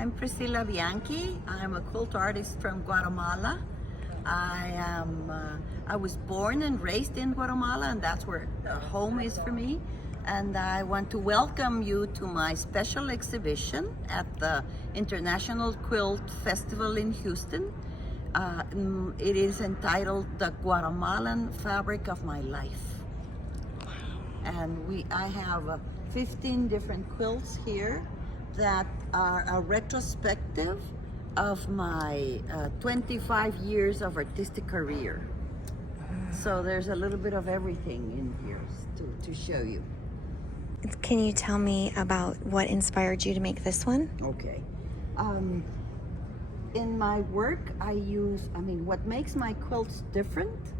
I'm Priscilla Bianchi. I'm a quilt artist from Guatemala. I was born and raised in Guatemala, and that's where home is for me. And I want to welcome you to my special exhibition at the International Quilt Festival in Houston. It is entitled The Guatemalan Fabric of My Life. And I have 15 different quilts here that are a retrospective of my 25 years of artistic career. So there's a little bit of everything in here to show you. Can you tell me about what inspired you to make this one? Okay. In my work, what makes my quilts different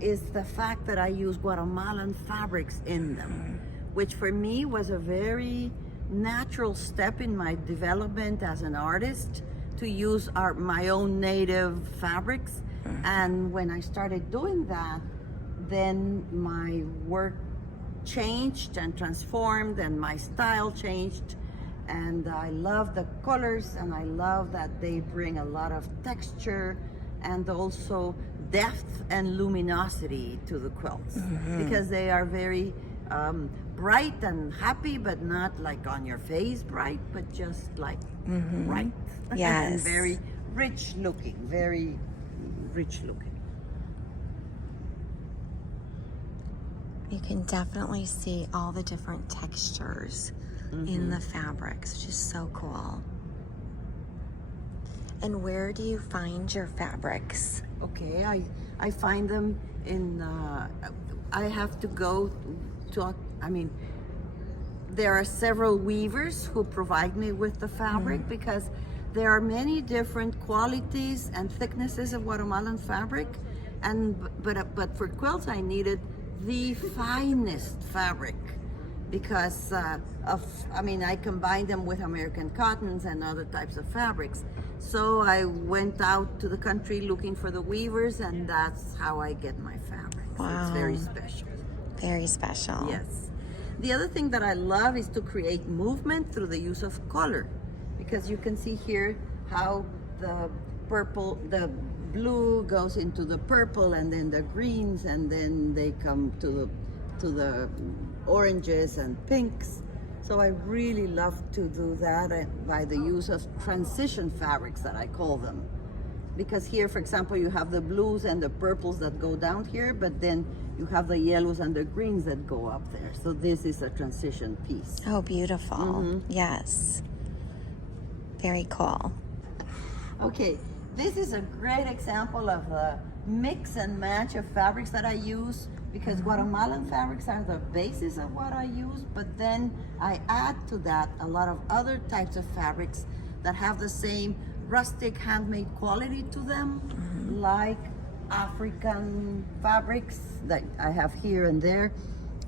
is the fact that I use Guatemalan fabrics in them, which for me was a very natural step in my development as an artist to use my own native fabrics. And when I started doing that, then my work changed and transformed and my style changed. And I love the colors, and I love that they bring a lot of texture and also depth and luminosity to the quilts, because they are very bright and happy, but not like on your face bright, but just like bright. Yes. And very rich looking, very rich looking. You can definitely see all the different textures in the fabrics, which is so cool. And where do you find your fabrics? Okay, I find them in, I have to go to, there are several weavers who provide me with the fabric, because there are many different qualities and thicknesses of Guatemalan fabric, but for quilts I needed the finest fabric, because I combine them with American cottons and other types of fabrics. So I went out to the country looking for the weavers, and that's how I get my fabrics. Wow. It's very special. Very special. Yes. The other thing that I love is to create movement through the use of color, because you can see here how the blue goes into the purple, and then the greens, and then they come to the oranges and pinks. So I really love to do that by the use of transition fabrics, that I call them. Because here, for example, you have the blues and the purples that go down here, but then you have the yellows and the greens that go up there. So this is a transition piece. Oh, beautiful. Yes. Very cool. Okay, this is a great example of a mix and match of fabrics that I use, because Guatemalan fabrics are the basis of what I use, but then I add to that a lot of other types of fabrics that have the same rustic handmade quality to them, like African fabrics that I have here and there.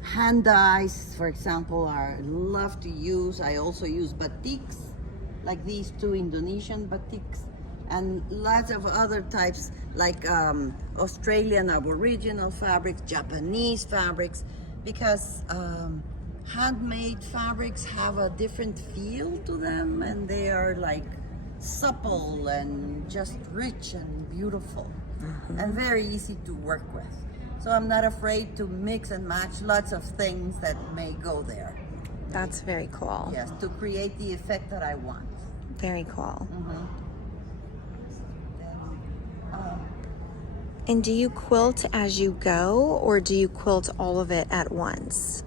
Hand dyes, for example, I love to use. I also use batiks, like these two Indonesian batiks, and lots of other types like Australian Aboriginal fabrics, Japanese fabrics, because handmade fabrics have a different feel to them, and they are like supple and just rich and beautiful and very easy to work with. So I'm not afraid to mix and match lots of things that may go there. That's very cool. Yes, to create the effect that I want. Very cool. And do you quilt as you go, or do you quilt all of it at once?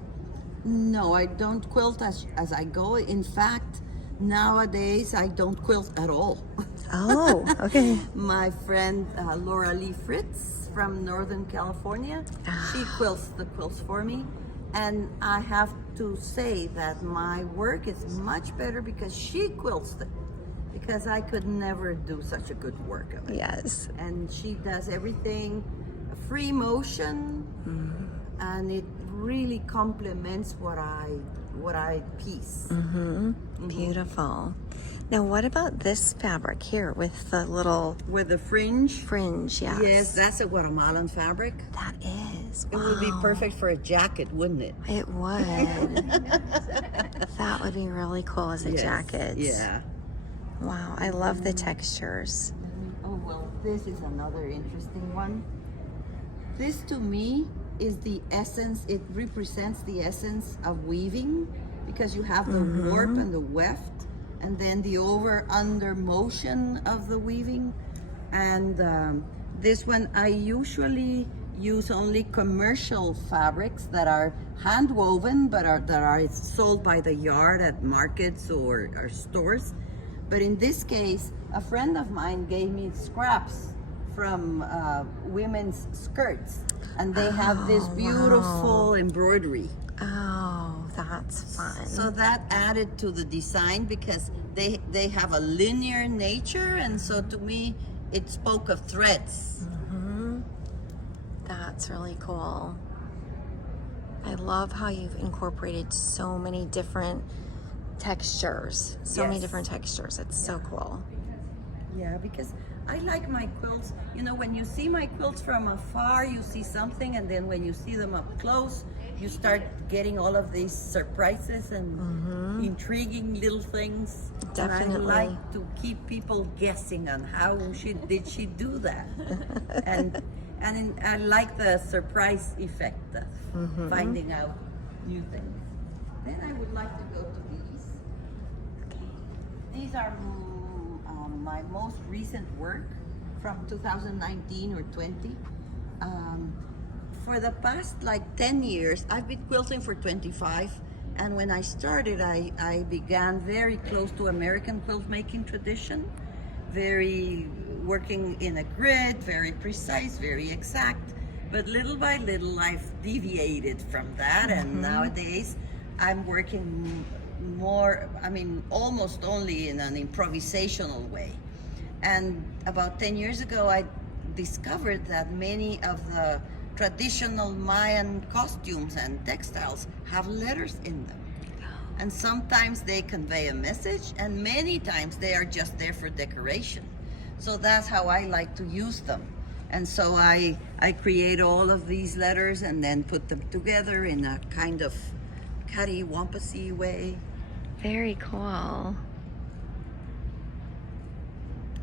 No, I don't quilt as I go. In fact, nowadays I don't quilt at all. Oh, okay. My friend Laura Lee Fritz from Northern California, she quilts the quilts for me. And I have to say that my work is much better because she quilts them, because I could never do such a good work of it. Yes. And she does everything free motion, and it really complements what I piece. Beautiful. Now, what about this fabric here with the little With the fringe? fringe? Yes. Yes, that's a Guatemalan fabric. That is. It would be Wow. perfect for a jacket, wouldn't it? It would. That would be really cool as a Yes, jacket. Yeah. Wow, I love the textures. Oh, well, this is another interesting one. This to me is the essence, it represents the essence of weaving, because you have the warp and the weft, and then the over-under motion of the weaving. And this one, I usually use only commercial fabrics that are hand woven, but that are sold by the yard at markets or stores. But in this case, a friend of mine gave me scraps from women's skirts, and they have this beautiful embroidery. Oh, that's fun. So that added to the design, because they have a linear nature, and so to me it spoke of threads. That's really cool. I love how you've incorporated so many different textures. Many different textures. It's so cool. Yeah, because I like my quilts. You know, when you see my quilts from afar, you see something, and then when you see them up close, you start getting all of these surprises and intriguing little things. Definitely. And I like to keep people guessing on how did she do that. and I like the surprise effect of finding out new things. Then I would like to go to these. These are my most recent work from 2019 or 20. For the past like 10 years, I've been quilting for 25. And when I started, I began very close to American quilt making tradition, very working in a grid, very precise, very exact. But little by little, I've deviated from that. And nowadays, I'm working more, almost only in an improvisational way. And about 10 years ago, I discovered that many of the traditional Mayan costumes and textiles have letters in them. And sometimes they convey a message, and many times they are just there for decoration. So that's how I like to use them. And so I create all of these letters and then put them together in a kind of catty-wampusy way. Very cool.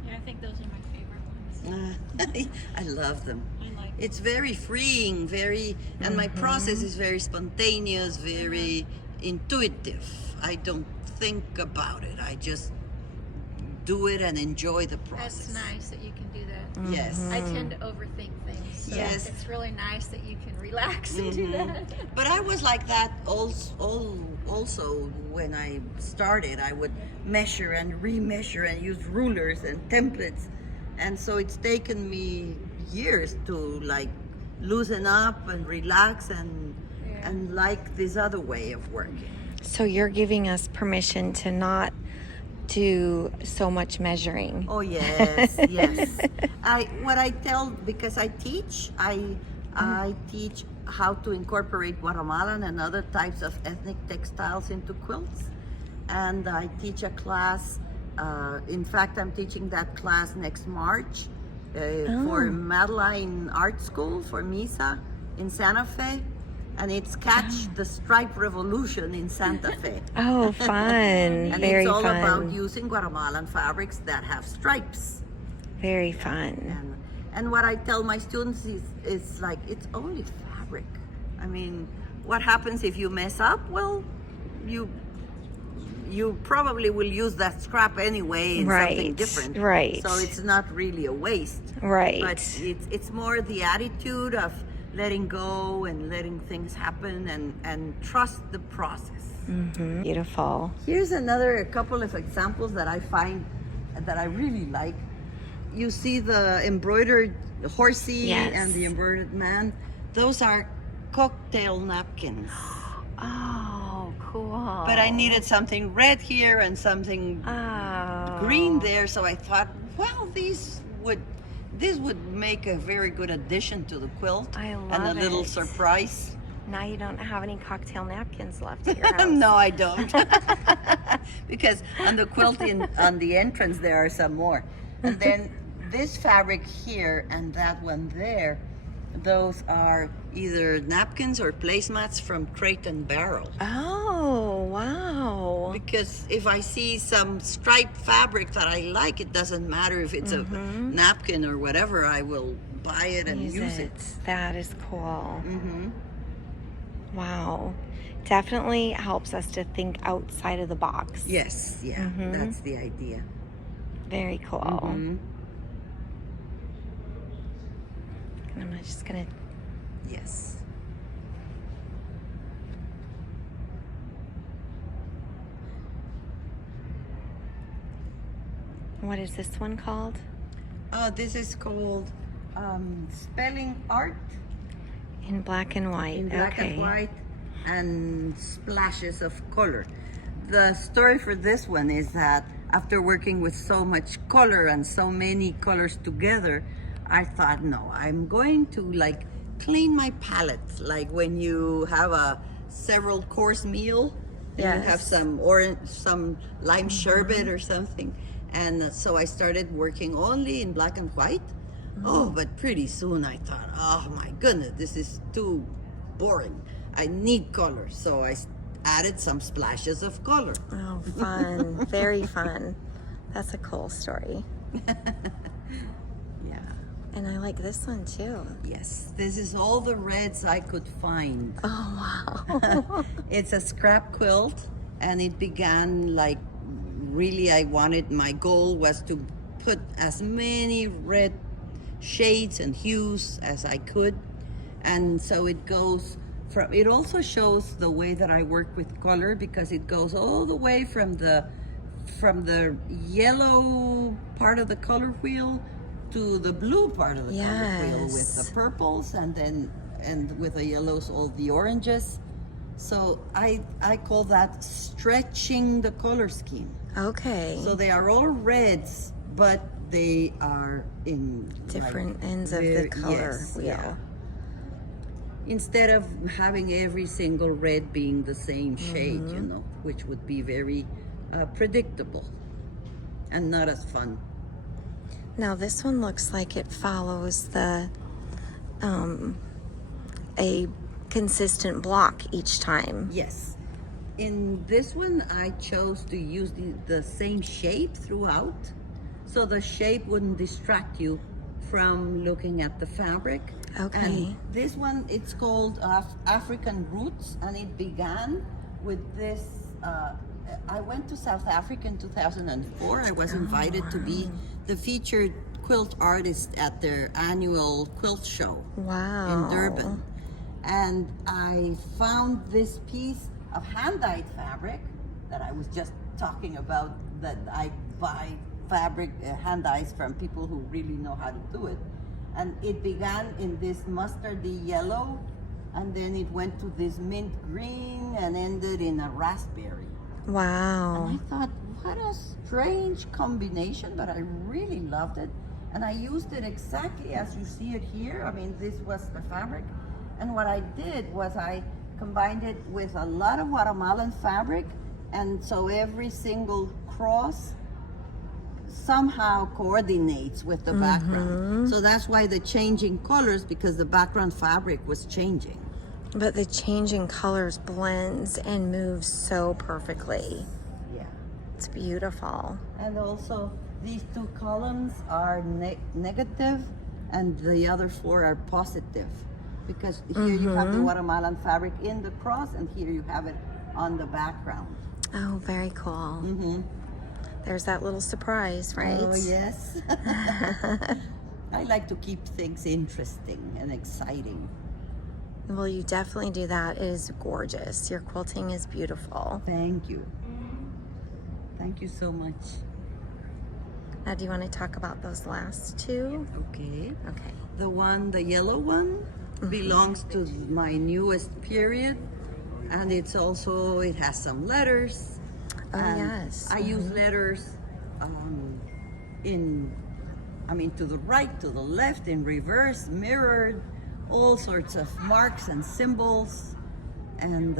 Yeah, I think those are my favorite ones. I love them. I like It's very freeing, and my process is very spontaneous, very intuitive. I don't think about it. I just do it and enjoy the process. That's nice that you can do that. Yes. I tend to overthink things. So Yes. it's really nice that you can relax and do that. But I was like that also when I started. I would measure and remeasure and use rulers and templates. And so it's taken me years to like loosen up and relax and like this other way of working. So you're giving us permission to not do so much measuring. Oh yes, yes. What I tell, because I teach, I teach how to incorporate Guatemalan and other types of ethnic textiles into quilts, and I teach a class. In fact, I'm teaching that class next March for Madeline Art School for MISA in Santa Fe. And it's Catch the Stripe Revolution in Santa Fe. Oh, fun. And Very it's all fun. about using Guatemalan fabrics that have stripes. Very fun. And what I tell my students is like, it's only fabric. I mean, what happens if you mess up? Well, you probably will use that scrap anyway in something different. Right. So it's not really a waste. Right. But it's more the attitude of letting go and letting things happen and trust the process. Beautiful. Here's a couple of examples that I find that I really like. You see the embroidered horsey and the embroidered man. Those are cocktail napkins. Oh, cool. But I needed something red here and something green there, so I thought, well, this would make a very good addition to the quilt. I love and a little it. surprise. Now you don't have any cocktail napkins left at your house. No, I don't. Because on the quilt on the entrance there are some more. And then this fabric here and that one there, those are either napkins or placemats from Crate and Barrel. Oh, wow. Because if I see some striped fabric that I like, it doesn't matter if it's a napkin or whatever, I will buy it and use it. That is cool. Mm-hmm. Wow. Definitely helps us to think outside of the box. Yes, yeah, that's the idea. Very cool. Mm-hmm. And I'm just going to... Yes. What is this one called? This is called Spelling Art. In black and white. In black and white and splashes of color. The story for this one is that after working with so much color and so many colors together, I thought, no, I'm going to like clean my palette. Like when you have a several course meal, and you have some orange, some lime sherbet or something. And so I started working only in black and white. Oh, but pretty soon I thought, oh my goodness, this is too boring. I need color. So I added some splashes of color. Oh, fun. Very fun. That's a cool story. Yeah. And I like this one too. Yes, this is all the reds I could find. Oh, wow. It's a scrap quilt, and it began like really my goal was to put as many red shades and hues as I could. And so it goes from, it also shows the way that I work with color, because it goes all the way from the yellow part of the color wheel to the blue part of the color wheel, with the purples and with the yellows, all the oranges. So I call that stretching the color scheme. Okay. So they are all reds, but they are in different ends of the color wheel. Yeah. Instead of having every single red being the same shade, you know, which would be very predictable and not as fun. Now this one looks like it follows the a consistent block each time. Yes. In this one, I chose to use the same shape throughout, so the shape wouldn't distract you from looking at the fabric. Okay. And this one, it's called African Roots, and it began with this. I went to South Africa in 2004. I was invited to be the featured quilt artist at their annual Quilt Show in Durban. And I found this piece of hand-dyed fabric that I was just talking about, that I buy fabric hand-dyes from people who really know how to do it. And it began in this mustardy yellow, and then it went to this mint green and ended in a raspberry. Wow. And I thought, what a strange combination, but I really loved it. And I used it exactly as you see it here. I mean, this was the fabric. And what I did was I combined it with a lot of Guatemalan fabric, and so every single cross somehow coordinates with the background. So that's why the changing colors, because the background fabric was changing. But the changing colors blends and moves so perfectly. Yeah. It's beautiful. And also these two columns are negative and the other four are positive, because here you have the Guatemalan fabric in the cross, and here you have it on the background. Oh, very cool. There's that little surprise, right? Oh, yes. I like to keep things interesting and exciting. Well, you definitely do that. It is gorgeous. Your quilting is beautiful. Thank you. Thank you so much. Now, do you want to talk about those last two? Okay. Okay. The yellow one belongs to my newest period, and it has some letters. Oh, And yes. I use letters to the right, to the left, in reverse, mirrored, all sorts of marks and symbols. And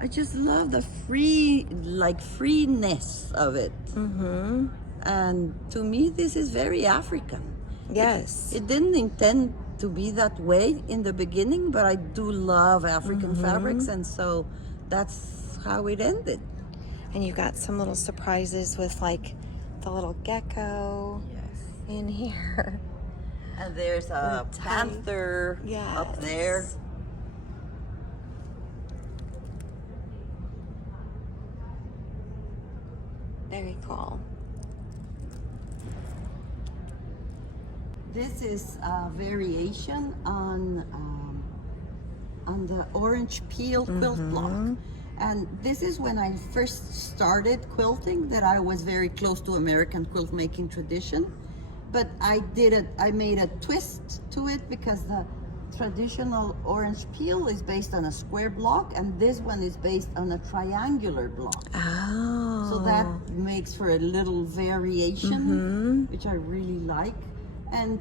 I just love the freeness of it. And to me, this is very African. Yes. It didn't intend to be that way in the beginning, but I do love African fabrics, and so that's how it ended. And you got some little surprises with like the little gecko in here. And there's a The panther up there. Very cool. This is a variation on the orange peel quilt block. And this is when I first started quilting that I was very close to American quilt making tradition. But I made a twist to it because the traditional orange peel is based on a square block, and this one is based on a triangular block. Oh. So that makes for a little variation, which I really like. And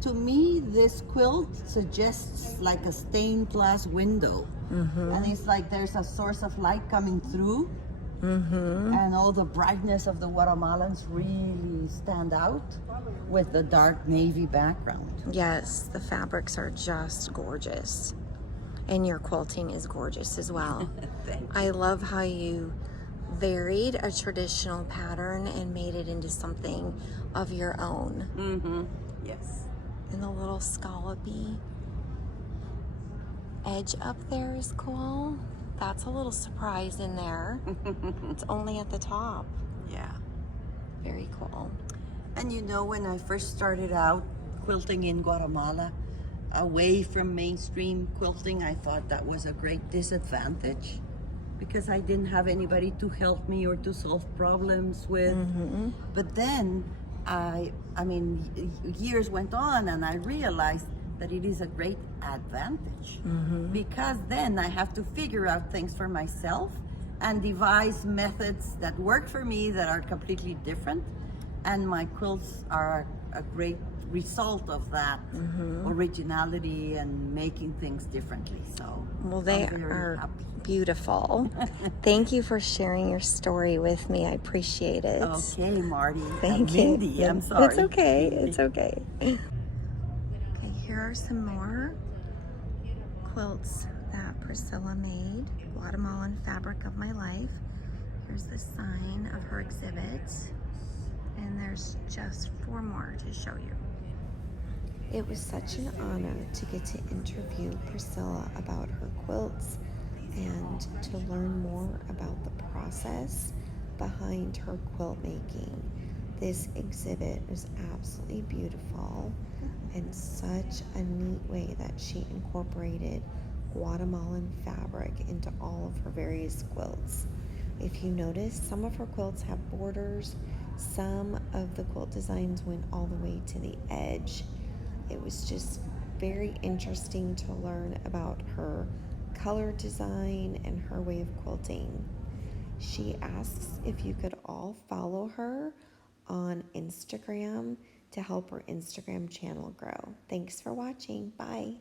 to me, this quilt suggests like a stained glass window. And it's like there's a source of light coming through. And all the brightness of the Guatemalans really stand out with the dark navy background. Yes, the fabrics are just gorgeous. And your quilting is gorgeous as well. I love how you varied a traditional pattern and made it into something of your own. Yes. And the little scallopy edge up there is cool. That's a little surprise in there. It's only at the top. Yeah. Very cool. And you know, when I first started out quilting in Guatemala, away from mainstream quilting, I thought that was a great disadvantage because I didn't have anybody to help me or to solve problems with. But then years went on and I realized that it is a great advantage because then I have to figure out things for myself and devise methods that work for me that are completely different. And my quilts are a great result of that originality and making things differently. So well, they I'm very are happy. beautiful. Thank you for sharing your story with me. I appreciate it. Okay, Marty. Thank Mindy, you. I'm sorry. It's okay. It's okay. Okay, here are some more quilts that Priscilla made. Guatemalan fabric of my life. Here's the sign of her exhibit. And there's just 4 more to show you. It was such an honor to get to interview Priscilla about her quilts and to learn more about the process behind her quilt making. This exhibit was absolutely beautiful and such a neat way that she incorporated Guatemalan fabric into all of her various quilts. If you notice, some of her quilts have borders. Some of the quilt designs went all the way to the edge. It was just very interesting to learn about her color design and her way of quilting. She asks if you could all follow her on Instagram to help her Instagram channel grow. Thanks for watching. Bye.